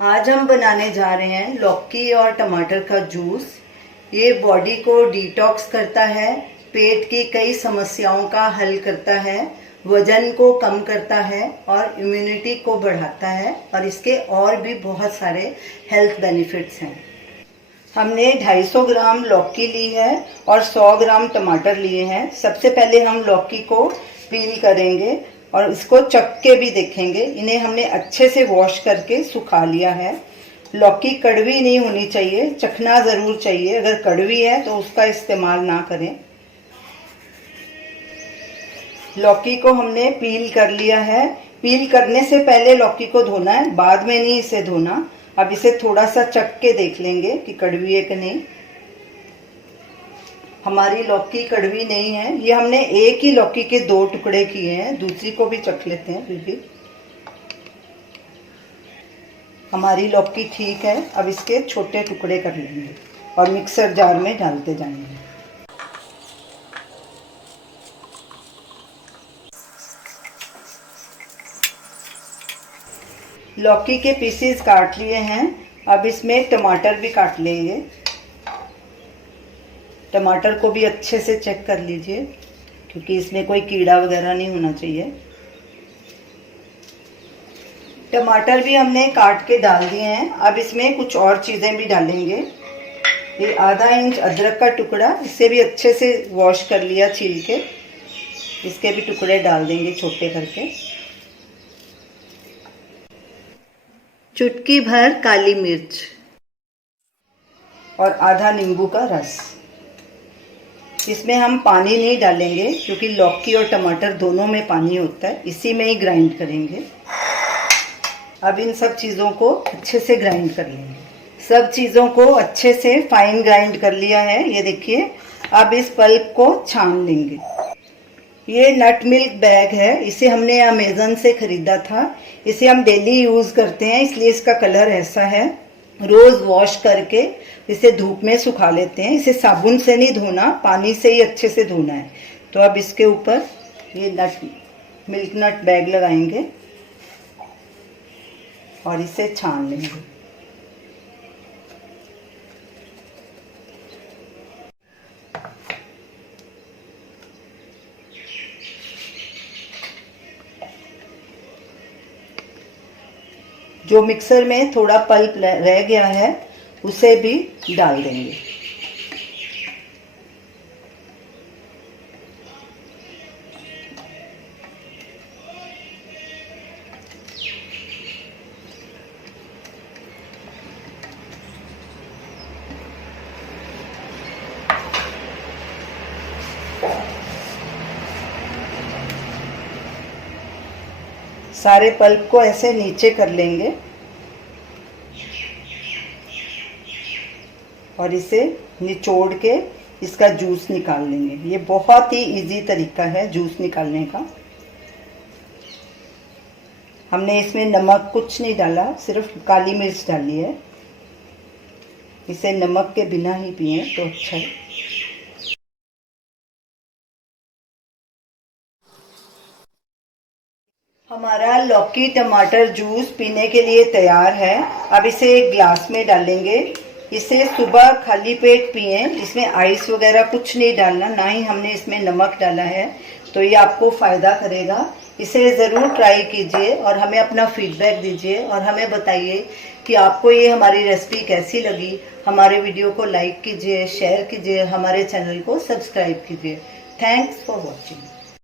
आज हम बनाने जा रहे हैं लौकी और टमाटर का जूस। ये बॉडी को डिटॉक्स करता है, पेट की कई समस्याओं का हल करता है, वजन को कम करता है और इम्यूनिटी को बढ़ाता है और इसके और भी बहुत सारे हेल्थ बेनिफिट्स हैं। हमने 250 ग्राम लौकी ली है और 100 ग्राम टमाटर लिए हैं। सबसे पहले हम लौकी को पील करेंगे और इसको चख के भी देखेंगे। इन्हें हमने अच्छे से वॉश करके सुखा लिया है। लौकी कड़वी नहीं होनी चाहिए, चखना ज़रूर चाहिए। अगर कड़वी है तो उसका इस्तेमाल ना करें। लौकी को हमने पील कर लिया है। पील करने से पहले लौकी को धोना है, बाद में नहीं इसे धोना। अब इसे थोड़ा सा चख के देख लेंगे कि कड़वी है कि नहीं। हमारी लौकी कड़वी नहीं है। ये हमने एक ही लौकी के 2 टुकड़े किए हैं, दूसरी को भी चख लेते हैं। फिर भी हमारी लौकी ठीक है। अब इसके छोटे टुकड़े कर लेंगे और मिक्सर जार में डालते जाएंगे। लौकी के पीसेस काट लिए हैं। अब इसमें टमाटर भी काट लेंगे। टमाटर को भी अच्छे से चेक कर लीजिए क्योंकि इसमें कोई कीड़ा वगैरह नहीं होना चाहिए। टमाटर भी हमने काट के डाल दिए हैं। अब इसमें कुछ और चीज़ें भी डालेंगे। ये आधा इंच अदरक का टुकड़ा, इसे भी अच्छे से वॉश कर लिया छील के। इसके भी टुकड़े डाल देंगे छोटे करके। चुटकी भर काली मिर्च और आधा नींबू का रस। इसमें हम पानी नहीं डालेंगे क्योंकि लौकी और टमाटर दोनों में पानी होता है, इसी में ही ग्राइंड करेंगे। अब इन सब चीज़ों को अच्छे से ग्राइंड कर लेंगे। सब चीज़ों को अच्छे से फाइन ग्राइंड कर लिया है, ये देखिए। अब इस पल्प को छान लेंगे। ये नट मिल्क बैग है, इसे हमने अमेज़न से ख़रीदा था। इसे हम डेली यूज़ करते हैं, इसलिए इसका कलर ऐसा है। रोज़ वॉश करके इसे धूप में सुखा लेते हैं। इसे साबुन से नहीं धोना, पानी से ही अच्छे से धोना है। तो अब इसके ऊपर ये मिल्क नट बैग लगाएंगे और इसे छान लेंगे। जो मिक्सर में थोड़ा पल्प रह गया है उसे भी डाल देंगे। सारे पल्प को ऐसे नीचे कर लेंगे और इसे निचोड़ के इसका जूस निकाल लेंगे। ये बहुत ही इजी तरीका है जूस निकालने का। हमने इसमें नमक कुछ नहीं डाला, सिर्फ काली मिर्च डाली है। इसे नमक के बिना ही पिए तो अच्छा है। हमारा लौकी टमाटर जूस पीने के लिए तैयार है। अब इसे एक ग्लास में डालेंगे। इसे सुबह खाली पेट पिएं। इसमें आइस वगैरह कुछ नहीं डालना, ना ही हमने इसमें नमक डाला है, तो ये आपको फ़ायदा करेगा। इसे ज़रूर ट्राई कीजिए और हमें अपना फीडबैक दीजिए और हमें बताइए कि आपको ये हमारी रेसिपी कैसी लगी। हमारे वीडियो को लाइक कीजिए, शेयर कीजिए, हमारे चैनल को सब्सक्राइब कीजिए। Thanks for watching.